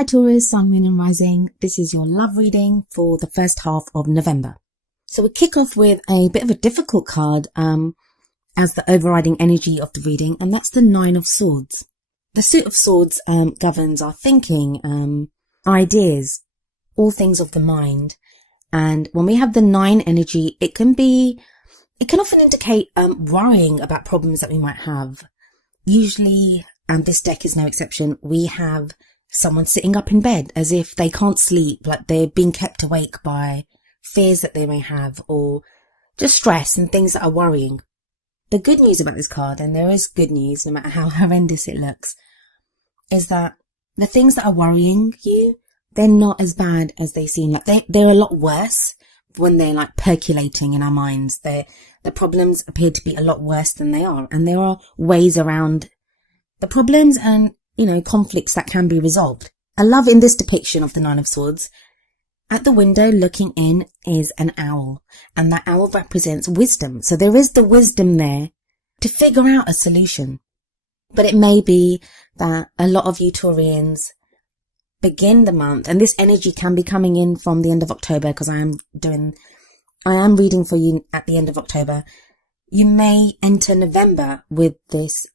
Hi Taurus, Sun, Moon and Rising. This is your love reading for the first half of November. So we kick off with a bit of a difficult card as the overriding energy of the reading, and that's the Nine of Swords. The Suit of Swords governs our thinking, ideas, all things of the mind. And when we have the 9 energy, it can often indicate worrying about problems that we might have. Usually, and this deck is no exception, we have someone sitting up in bed as if they can't sleep, like they're being kept awake by fears that they may have, or just stress and things that are worrying. The good news about this card, and there is good news no matter how horrendous it looks, is that the things that are worrying you, they're not as bad as they seem. Like they're a lot worse when they're like percolating in our minds. The problems appear to be a lot worse than they are, and there are ways around the problems and conflicts that can be resolved. I love in this depiction of the Nine of Swords, at the window looking in is an owl, and that owl represents wisdom. So there is the wisdom there to figure out a solution. But it may be that a lot of you Taurians begin the month, and this energy can be coming in from the end of October, because I am reading for you at the end of October. You may enter November with this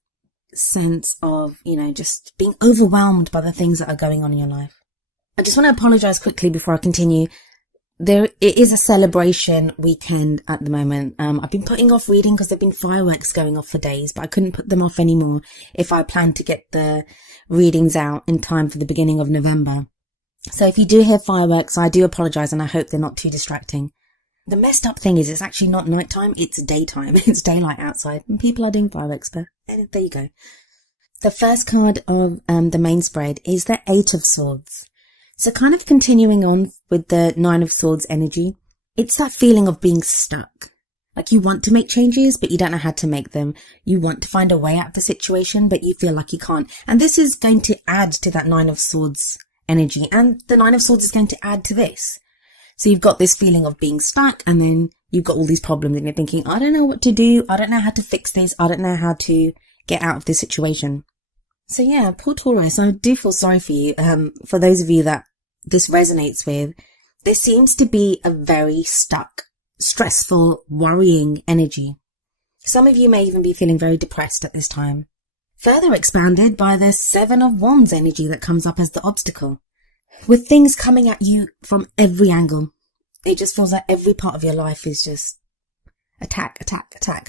sense of, just being overwhelmed by the things that are going on in your life. I just want to apologize quickly before I continue. It is a celebration weekend at the moment. I've been putting off reading because there've been fireworks going off for days, but I couldn't put them off anymore if I planned to get the readings out in time for the beginning of November. So if you do hear fireworks, I do apologize, and I hope they're not too distracting. The messed up thing is it's actually not nighttime, it's daytime. It's daylight outside and people are doing fireworks, but there you go. The first card of the main spread is the Eight of Swords. So kind of continuing on with the Nine of Swords energy, it's that feeling of being stuck. Like you want to make changes, but you don't know how to make them. You want to find a way out of the situation, but you feel like you can't. And this is going to add to that Nine of Swords energy. And the Nine of Swords is going to add to this. So you've got this feeling of being stuck, and then you've got all these problems and you're thinking, I don't know what to do. I don't know how to fix this. I don't know how to get out of this situation. So yeah, poor Taurus, I do feel sorry for you. For those of you that this resonates with, there seems to be a very stuck, stressful, worrying energy. Some of you may even be feeling very depressed at this time. Further expanded by the Seven of Wands energy that comes up as the obstacle. With things coming at you from every angle. It just feels like every part of your life is just attack.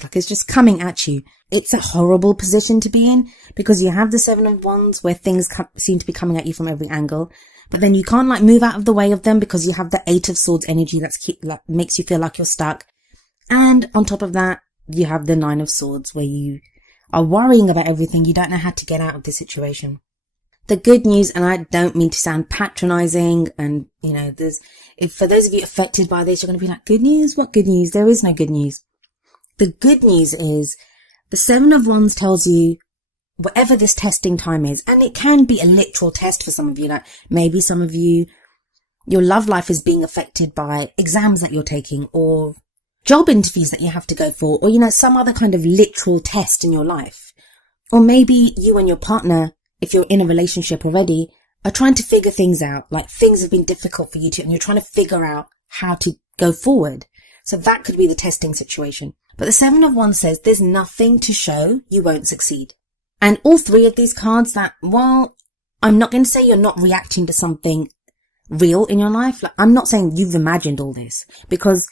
Like it's just coming at you. It's a horrible position to be in, because you have the Seven of Wands where things seem to be coming at you from every angle. But then you can't move out of the way of them, because you have the Eight of Swords energy that makes you feel like you're stuck. And on top of that, you have the Nine of Swords where you are worrying about everything. You don't know how to get out of the situation. The good news, and I don't mean to sound patronizing, and for those of you affected by this, you're going to be like, good news? What good news? There is no good news. The good news is the Seven of Wands tells you whatever this testing time is, and it can be a literal test for some of you. Like maybe some of you, your love life is being affected by exams that you're taking, or job interviews that you have to go for, or some other kind of literal test in your life. Or maybe you and your partner, if you're in a relationship already, are trying to figure things out. Like things have been difficult for you and you're trying to figure out how to go forward. So that could be the testing situation. But the Seven of Wands says there's nothing to show you won't succeed. And all three of these cards, that, while I'm not going to say you're not reacting to something real in your life, I'm not saying you've imagined all this, because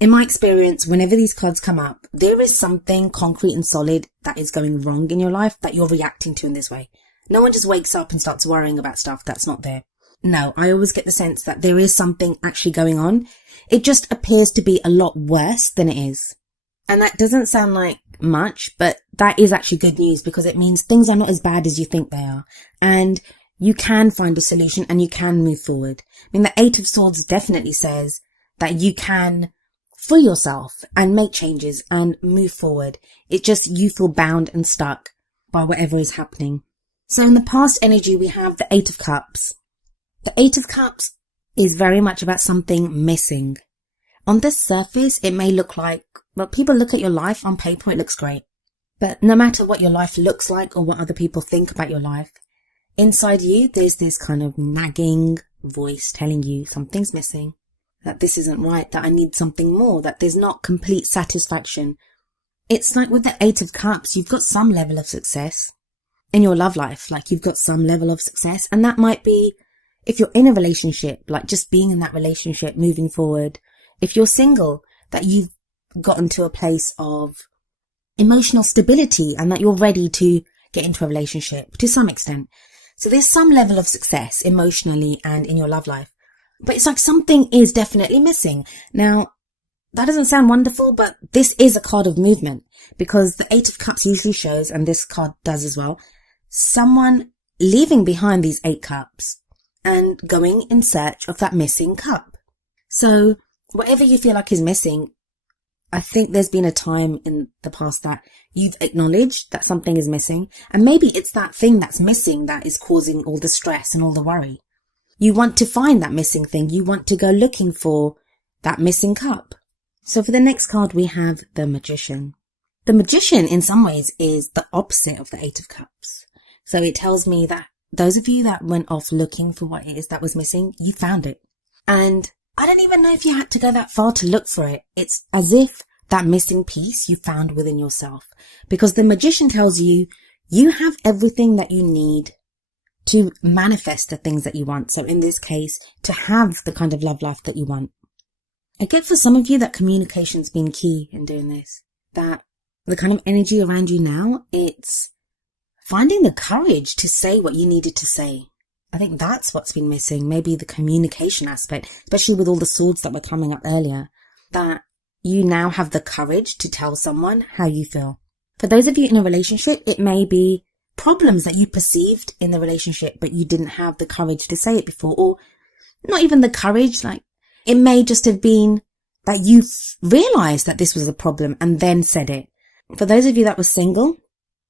in my experience, whenever these cards come up, there is something concrete and solid that is going wrong in your life that you're reacting to in this way. No one just wakes up and starts worrying about stuff that's not there. No, I always get the sense that there is something actually going on. It just appears to be a lot worse than it is. And that doesn't sound like much, but that is actually good news, because it means things are not as bad as you think they are. And you can find a solution and you can move forward. I mean, the Eight of Swords definitely says that you can free yourself and make changes and move forward. It just, you feel bound and stuck by whatever is happening. So in the past energy, we have the Eight of Cups. The Eight of Cups is very much about something missing. On the surface, it may look like, well, people look at your life on paper, it looks great. But no matter what your life looks like or what other people think about your life, inside you, there's this kind of nagging voice telling you something's missing, that this isn't right, that I need something more, that there's not complete satisfaction. It's like with the Eight of Cups, you've got some level of success in your love life, like you've got some level of success. And that might be, if you're in a relationship, like just being in that relationship, moving forward. If you're single, that you've gotten to a place of emotional stability and that you're ready to get into a relationship to some extent. So there's some level of success emotionally and in your love life. But it's like something is definitely missing. Now, that doesn't sound wonderful, but this is a card of movement, because the Eight of Cups usually shows, and this card does as well, someone leaving behind these 8 cups and going in search of that missing cup. So whatever you feel like is missing, I think there's been a time in the past that you've acknowledged that something is missing, and maybe it's that thing that's missing that is causing all the stress and all the worry. You want to find that missing thing. You want to go looking for that missing cup. So for the next card, we have the Magician. The Magician, in some ways, is the opposite of the Eight of Cups. So it tells me that those of you that went off looking for what it is that was missing, you found it. And I don't even know if you had to go that far to look for it. It's as if that missing piece you found within yourself. Because the Magician tells you, you have everything that you need to manifest the things that you want. So in this case, to have the kind of love life that you want. I get for some of you that communication's been key in doing this. That the kind of energy around you now, it's finding the courage to say what you needed to say. I think that's what's been missing. Maybe the communication aspect, especially with all the swords that were coming up earlier, that you now have the courage to tell someone how you feel. For those of you in a relationship, it may be problems that you perceived in the relationship, but you didn't have the courage to say it before, or not even the courage, like it may just have been that you realized that this was a problem and then said it. For those of you that were single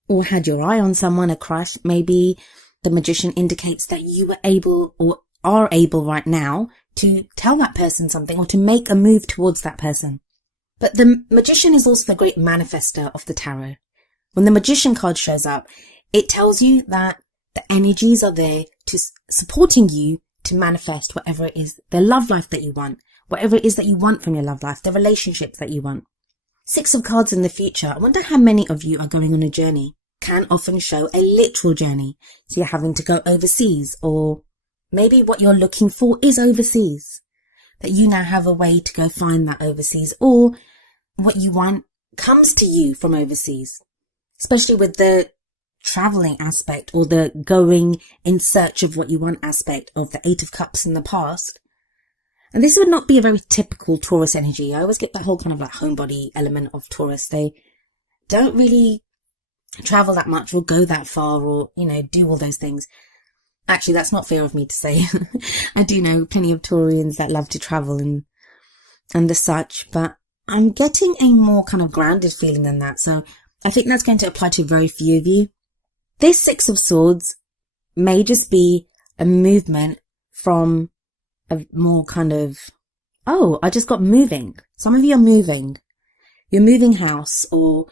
or had your eye on someone, a crush, maybe the Magician indicates that you were able or are able right now to tell that person something or to make a move towards that person. But the Magician is also the great manifester of the tarot. When the Magician card shows up, it tells you that the energies are there to supporting you to manifest whatever it is, the love life that you want, whatever it is that you want from your love life, the relationships that you want. 6 of Cards in the future. I wonder how many of you are going on a journey. Can often show a literal journey. So you're having to go overseas, or maybe what you're looking for is overseas. That you now have a way to go find that overseas, or what you want comes to you from overseas. Especially with the traveling aspect or the going in search of what you want aspect of the 8 of Cups in the past. And this would not be a very typical Taurus energy. I always get that whole kind of like homebody element of Taurus. They don't really travel that much or go that far or, you know, do all those things. Actually, that's not fair of me to say. I do know plenty of Taurians that love to travel and the such, but I'm getting a more kind of grounded feeling than that. So I think that's going to apply to very few of you. This 6 of Swords may just be a movement from a more kind of, oh, I just got moving. Some of you are moving. You're moving house, or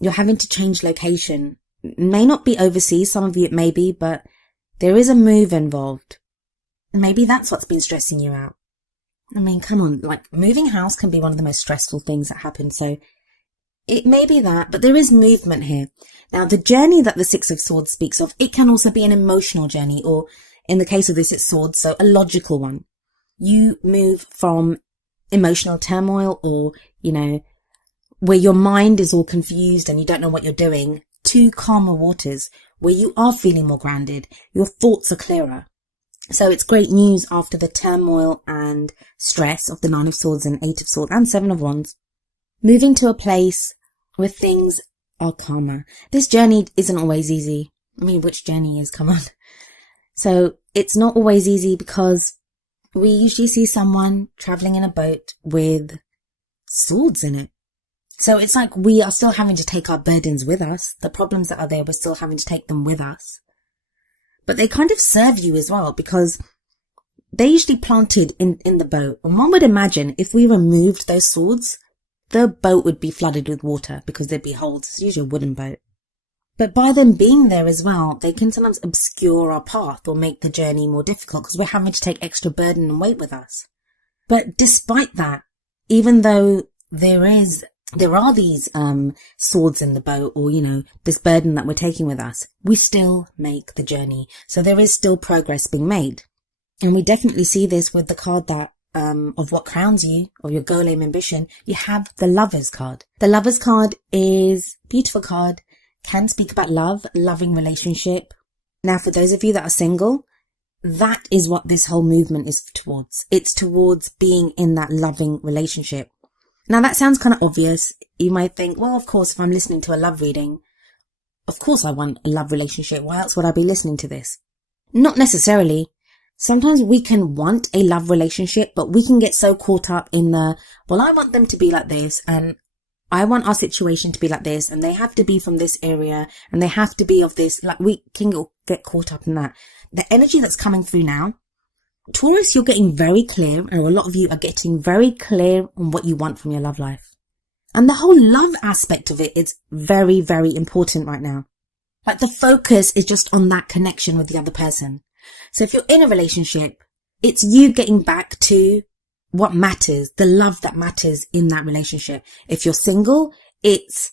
you're having to change location. It may not be overseas. Some of you it may be, but there is a move involved. Maybe that's what's been stressing you out. I mean, come on, like moving house can be one of the most stressful things that happen. So it may be that, but there is movement here. Now, the journey that the 6 of Swords speaks of, it can also be an emotional journey, or in the case of this, it's swords, so a logical one. You move from emotional turmoil or, you know, where your mind is all confused and you don't know what you're doing, to calmer waters where you are feeling more grounded. Your thoughts are clearer. So it's great news after the turmoil and stress of the 9 of Swords and 8 of Swords and 7 of Wands. Moving to a place where things are calmer. This journey isn't always easy. I mean, which journey is? Come on. So it's not always easy because we usually see someone traveling in a boat with swords in it. So it's like we are still having to take our burdens with us. The problems that are there, we're still having to take them with us. But they kind of serve you as well because they're usually planted in the boat. And one would imagine if we removed those swords, the boat would be flooded with water because there'd be holes. It's usually a wooden boat. But by them being there as well, they can sometimes obscure our path or make the journey more difficult because we're having to take extra burden and weight with us. But despite that, even though there are these swords in the bow, or, this burden that we're taking with us, we still make the journey. So there is still progress being made. And we definitely see this with the card that of what crowns you, or your goal, aim, ambition. You have the Lovers card. The Lovers card is a beautiful card, can speak about love, loving relationship. Now, for those of you that are single, that is what this whole movement is towards. It's towards being in that loving relationship. Now, that sounds kind of obvious. You might think, well, of course, if I'm listening to a love reading, of course I want a love relationship. Why else would I be listening to this? Not necessarily. Sometimes we can want a love relationship, but we can get so caught up in well, I want them to be like this, and I want our situation to be like this, and they have to be from this area, and they have to be of this. Like, we can get caught up in that. The energy that's coming through now, Taurus, you're getting very clear, and a lot of you are getting very clear on what you want from your love life. And the whole love aspect of it is very, very important right now. Like, the focus is just on that connection with the other person. So if you're in a relationship, it's you getting back to what matters, the love that matters in that relationship. If you're single, it's,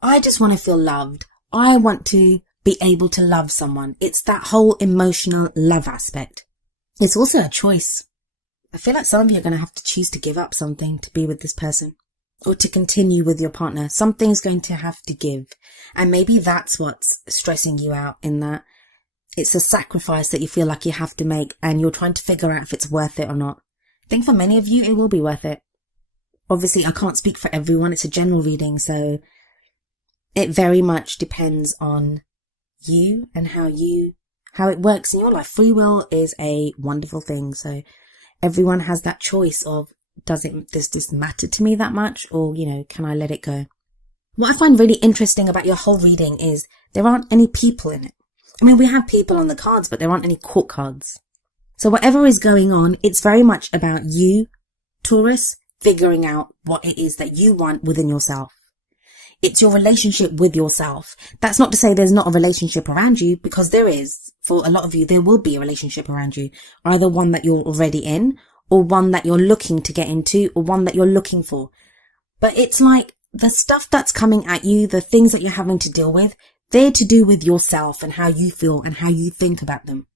I just want to feel loved. I want to be able to love someone. It's that whole emotional love aspect. It's also a choice. I feel like some of you are going to have to choose to give up something to be with this person, or to continue with your partner. Something's going to have to give. And maybe that's what's stressing you out, in that it's a sacrifice that you feel like you have to make, and you're trying to figure out if it's worth it or not. I think for many of you, it will be worth it. Obviously, I can't speak for everyone. It's a general reading, so it very much depends on you and how it works in your life. Free will is a wonderful thing. So everyone has that choice of, does this matter to me that much? Or, can I let it go? What I find really interesting about your whole reading is there aren't any people in it. I mean, we have people on the cards, but there aren't any court cards. So whatever is going on, it's very much about you, Taurus, figuring out what it is that you want within yourself. It's your relationship with yourself. That's not to say there's not a relationship around you, because there is. For a lot of you, there will be a relationship around you. Either one that you're already in, or one that you're looking to get into, or one that you're looking for. But it's like the stuff that's coming at you, the things that you're having to deal with, they're to do with yourself and how you feel and how you think about them.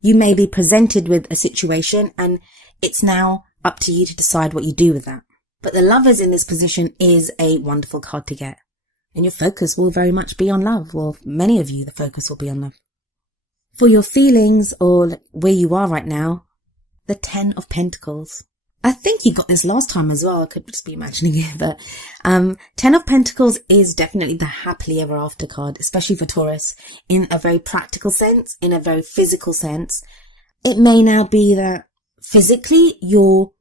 You may be presented with a situation, and it's now up to you to decide what you do with that. But the Lovers in this position is a wonderful card to get. And your focus will very much be on love. Well, many of you, the focus will be on love. For your feelings, or where you are right now, the 10 of Pentacles. I think you got this last time as well. I could just be imagining it. But 10 of Pentacles is definitely the happily ever after card, especially for Taurus, in a very practical sense, in a very physical sense. It may now be that physically you're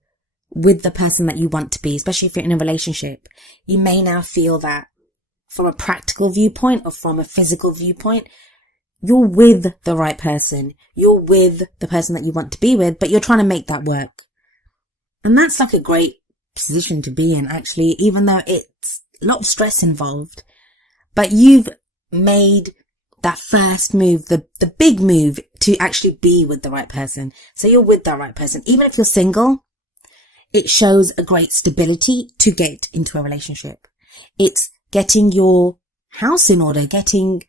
with the person that you want to be, especially if you're in a relationship. You may now feel that from a practical viewpoint or from a physical viewpoint, you're with the right person. You're with the person that you want to be with, but you're trying to make that work. And that's like a great position to be in, actually, even though it's a lot of stress involved. But you've made that first move, the big move, to actually be with the right person. So you're with that right person. Even if you're single, it shows a great stability to get into a relationship. It's getting your house in order, getting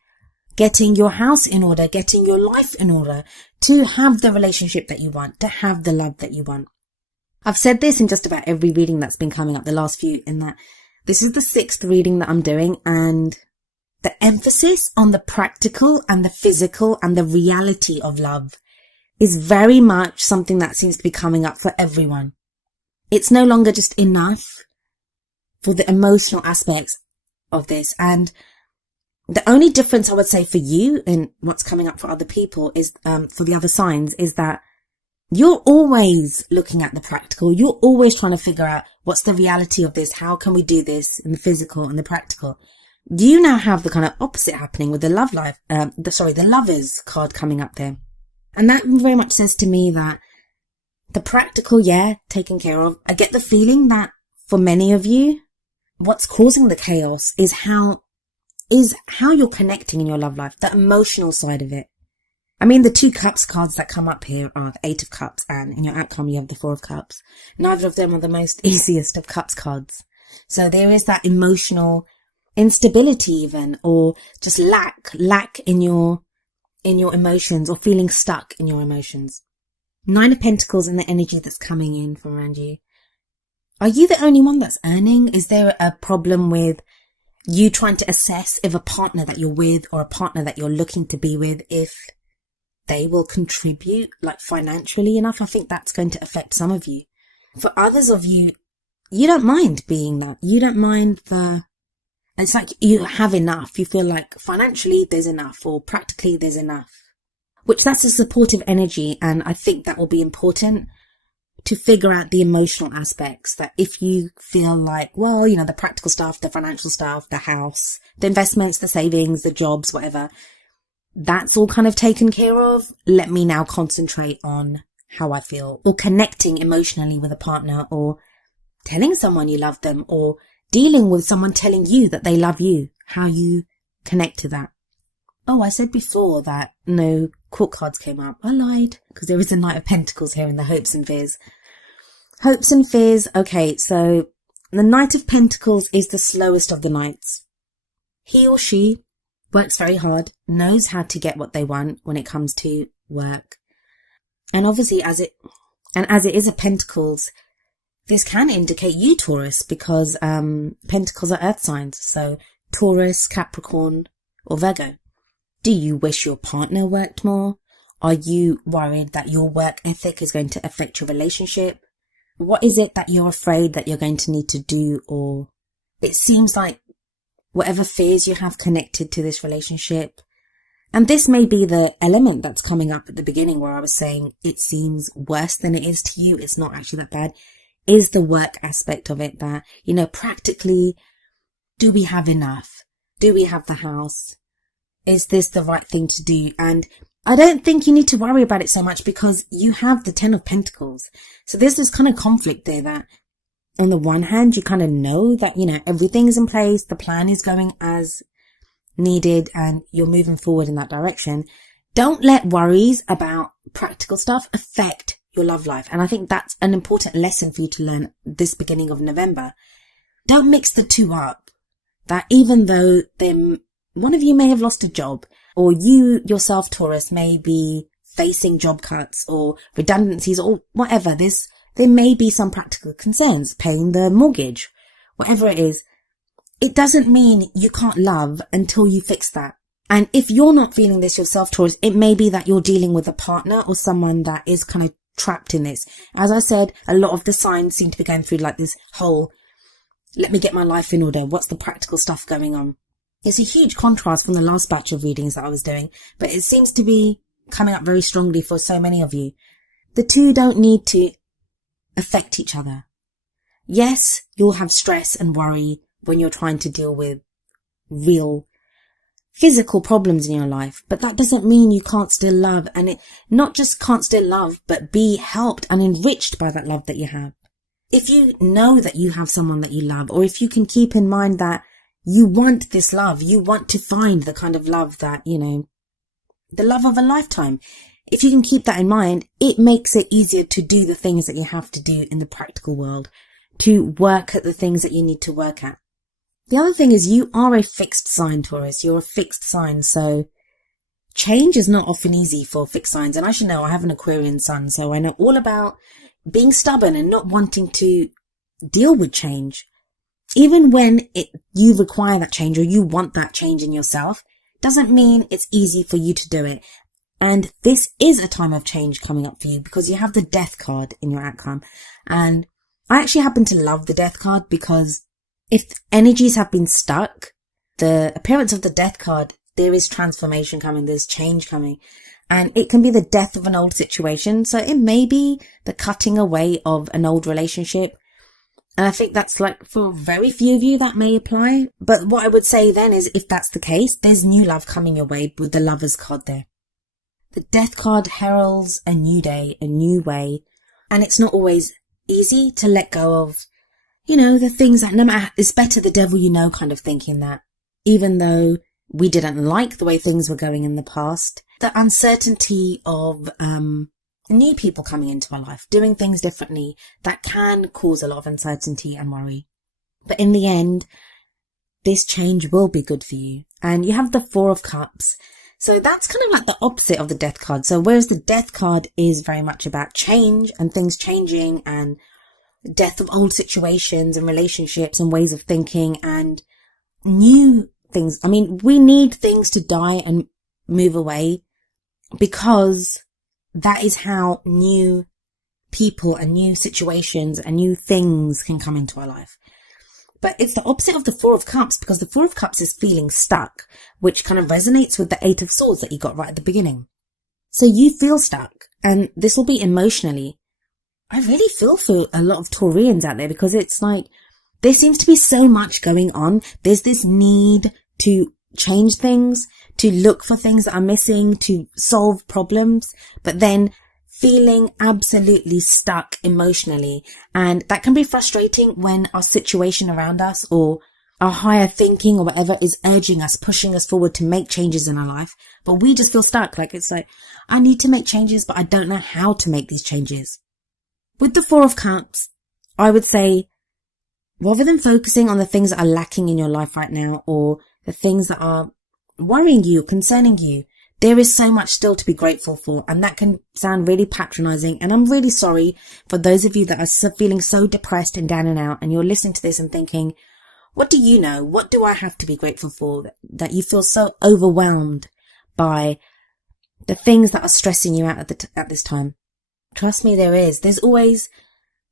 your house in order, getting your life in order to have the relationship that you want, to have the love that you want. I've said this in just about every reading that's been coming up, the last few, in that this is the 6th reading that I'm doing, and the emphasis on the practical and the physical and the reality of love is very much something that seems to be coming up for everyone. It's no longer just enough for the emotional aspects of this. And the only difference I would say for you and what's coming up for other people is, for the other signs, is that you're always looking at the practical. You're always trying to figure out what's the reality of this. How can we do this in the physical and the practical? You now have the kind of opposite happening with the the Lovers card coming up there. And that very much says to me that the practical, taken care of. I get the feeling that for many of you, what's causing the chaos is how is how you're connecting in your love life, the emotional side of it. I mean, the 2 cups cards that come up here are the 8 of cups, and in your outcome you have the 4 of cups. Neither of them are the most easiest of cups cards. So there is that emotional instability even, or just lack in your emotions, or feeling stuck in your emotions. 9 of Pentacles and the energy that's coming in from around you. Are you the only one that's earning? Is there a problem with you trying to assess if a partner that you're with or a partner that you're looking to be with, if they will contribute like financially enough? I think that's going to affect some of you. For others of you, you don't mind being that. You don't mind it's like you have enough. You feel like financially there's enough, or practically there's enough, which that's a supportive energy. And I think that will be important to figure out the emotional aspects, that if you feel like, well, you know, the practical stuff, the financial stuff, the house, the investments, the savings, the jobs, whatever, that's all kind of taken care of. Let me now concentrate on how I feel, or connecting emotionally with a partner, or telling someone you love them, or dealing with someone telling you that they love you, how you connect to that. Oh, I said before that no court cards came up. I lied, because there is a Knight of Pentacles here in the hopes and fears. Hopes and fears. Okay, so the Knight of Pentacles is the slowest of the knights. He or she works very hard, knows how to get what they want when it comes to work. And obviously as it is a Pentacles, this can indicate you, Taurus, because Pentacles are earth signs. So Taurus, Capricorn, or Virgo. Do you wish your partner worked more? Are you worried that your work ethic is going to affect your relationship? What is it that you're afraid that you're going to need to do? Or it seems like whatever fears you have connected to this relationship, and this may be the element that's coming up at the beginning where I was saying it seems worse than it is to you, it's not actually that bad, is the work aspect of it, that, you know, practically, do we have enough? Do we have the house? Is this the right thing to do? And I don't think you need to worry about it so much, because you have the 10 of Pentacles. So there's this kind of conflict there that on the one hand, you kind of know that, you know, everything's in place, the plan is going as needed, and you're moving forward in that direction. Don't let worries about practical stuff affect your love life. And I think that's an important lesson for you to learn this beginning of November. Don't mix the two up. That even though one of you may have lost a job, or you yourself, Taurus, may be facing job cuts or redundancies or whatever, there may be some practical concerns, paying the mortgage, whatever it is. It doesn't mean you can't love until you fix that. And if you're not feeling this yourself, Taurus, it may be that you're dealing with a partner or someone that is kind of trapped in this. As I said, a lot of the signs seem to be going through like this whole, let me get my life in order. What's the practical stuff going on? It's a huge contrast from the last batch of readings that I was doing, but it seems to be coming up very strongly for so many of you. The two don't need to affect each other. Yes, you'll have stress and worry when you're trying to deal with real physical problems in your life, but that doesn't mean you can't still love, and it not just can't still love, but be helped and enriched by that love that you have. If you know that you have someone that you love, or if you can keep in mind that you want this love, you want to find the kind of love that, you know, the love of a lifetime. If you can keep that in mind, it makes it easier to do the things that you have to do in the practical world, to work at the things that you need to work at. The other thing is you are a fixed sign, Taurus. You're a fixed sign, so change is not often easy for fixed signs. And I should know, I have an Aquarian sun, so I know all about being stubborn and not wanting to deal with change. Even when you require that change, or you want that change in yourself, doesn't mean it's easy for you to do it. And this is a time of change coming up for you, because you have the Death card in your outcome. And I actually happen to love the Death card, because if energies have been stuck, the appearance of the Death card, there is transformation coming, there's change coming. And it can be the death of an old situation. So it may be the cutting away of an old relationship. And I think that's like, for very few of you that may apply. But what I would say then is, if that's the case, there's new love coming your way with the Lovers card there. The Death card heralds a new day, a new way. And it's not always easy to let go of, you know, the things that no matter, it's better the devil you know kind of thinking, that even though we didn't like the way things were going in the past. The uncertainty of new people coming into our life, doing things differently, that can cause a lot of uncertainty and worry. But in the end, this change will be good for you. And you have the Four of Cups. So that's kind of like the opposite of the Death card. So whereas the Death card is very much about change and things changing and death of old situations and relationships and ways of thinking and new things. I mean, we need things to die and move away because that is how new people and new situations and new things can come into our life. But it's the opposite of the Four of Cups, because the Four of Cups is feeling stuck, which kind of resonates with the Eight of Swords that you got right at the beginning. So you feel stuck, and this will be emotionally. I really feel for a lot of Taurians out there, because it's like there seems to be so much going on. There's this need to change things, to look for things that are missing, to solve problems, but then feeling absolutely stuck emotionally. And that can be frustrating when our situation around us or our higher thinking or whatever is urging us, pushing us forward to make changes in our life. But we just feel stuck. Like it's like, I need to make changes, but I don't know how to make these changes. With the Four of Cups, I would say, rather than focusing on the things that are lacking in your life right now or the things that are worrying you, concerning you, there is so much still to be grateful for, and that can sound really patronizing. And I'm really sorry for those of you that are feeling so depressed and down and out, and you're listening to this and thinking, what do you know? What do I have to be grateful for? That you feel so overwhelmed by the things that are stressing you out at this time. Trust me, there is. There's always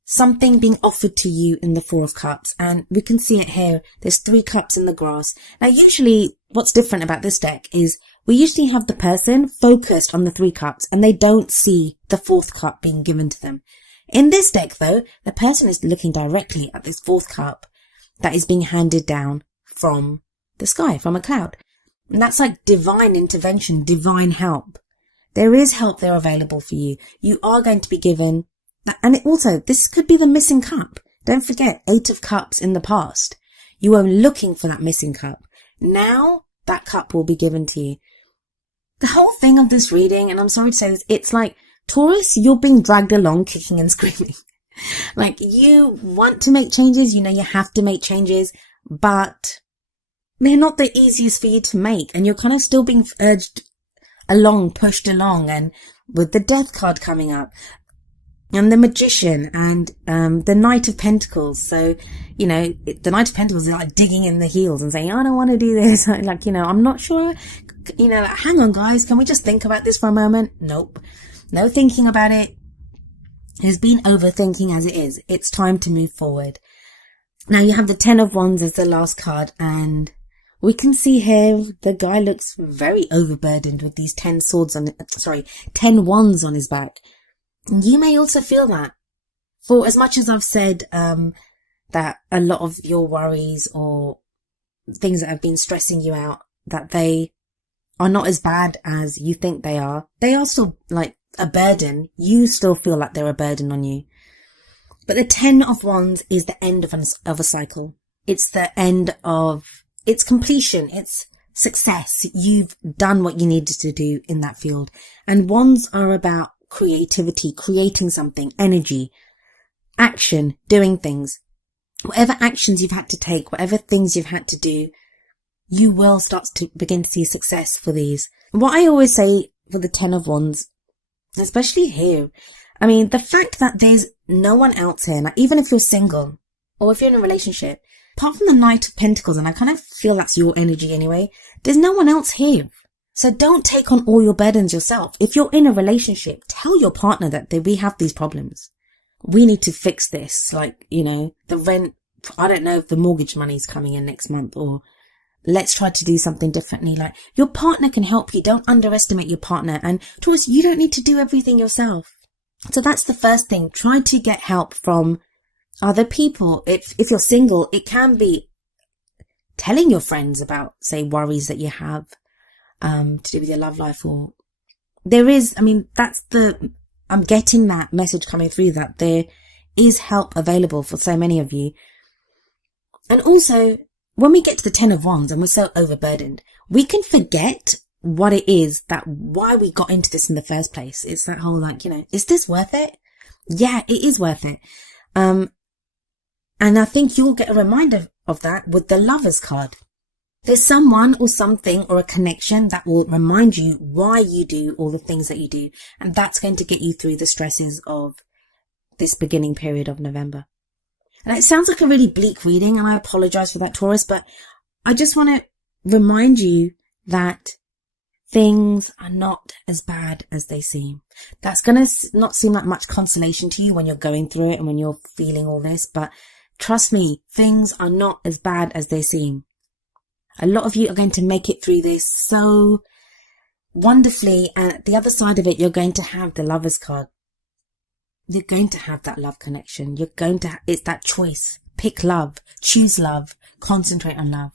something being offered to you in the Four of Cups, and we can see it here. There's 3 cups in the grass. Now, usually what's different about this deck is we usually have the person focused on the 3 cups and they don't see the 4th cup being given to them. In this deck, though, the person is looking directly at this 4th cup that is being handed down from the sky, from a cloud. And that's like divine intervention, divine help. There is help there available for you. You are going to be given, and this could be the missing cup. Don't forget, 8 of Cups in the past. You were looking for that missing cup. Now, that cup will be given to you. The whole thing of this reading, and I'm sorry to say this, it's like, Taurus, you're being dragged along kicking and screaming. Like, you want to make changes, you know you have to make changes, but they're not the easiest for you to make, and you're kind of still being urged along, pushed along, and with the Death card coming up, and the Magician, and the Knight of Pentacles. So, you know, the Knight of Pentacles is like digging in the heels and saying, I don't want to do this. Like, you know, I'm not sure. You know, like, hang on, guys. Can we just think about this for a moment? Nope. No thinking about it. There's been overthinking as it is. It's time to move forward. Now, you have the 10 of Wands as the last card, and we can see here the guy looks very overburdened with these 10 wands on his back. You may also feel that. For as much as I've said that a lot of your worries or things that have been stressing you out, that they are not as bad as you think they are still like a burden. You still feel like they're a burden on you. But the 10 of Wands is the end of a cycle. It's the end of, it's completion. It's success. You've done what you needed to do in that field. And Wands are about creativity, creating something, energy, action, doing things. Whatever actions you've had to take, whatever things you've had to do, you will start to begin to see success for these. What I always say for the 10 of Wands, especially here, I mean, the fact that there's no one else here, like even if you're single or if you're in a relationship, apart from the Knight of Pentacles, and I kind of feel that's your energy anyway, there's no one else here. So don't take on all your burdens yourself. If you're in a relationship, tell your partner that we have these problems. We need to fix this. Like, you know, the rent, I don't know if the mortgage money's coming in next month, or let's try to do something differently. Like, your partner can help you. Don't underestimate your partner. And Taurus, you don't need to do everything yourself. So that's the first thing. Try to get help from other people. If you're single, it can be telling your friends about, say, worries that you have to do with your love life, or there is, I mean, I'm getting that message coming through that there is help available for so many of you. And also, when we get to the 10 of Wands and we're so overburdened, we can forget what it is that why we got into this in the first place. It's that whole like, is this worth it? Yeah, it is worth it. And I think you'll get a reminder of that with the Lovers card. There's someone or something or a connection that will remind you why you do all the things that you do. And that's going to get you through the stresses of this beginning period of November. And it sounds like a really bleak reading, and I apologize for that, Taurus, but I just want to remind you that things are not as bad as they seem. That's going to not seem like much consolation to you when you're going through it and when you're feeling all this, but trust me, things are not as bad as they seem. A lot of you are going to make it through this so wonderfully, and at the other side of it, you're going to have the Lovers card. You're going to have that love connection. It's that choice. Pick love, choose love, concentrate on love.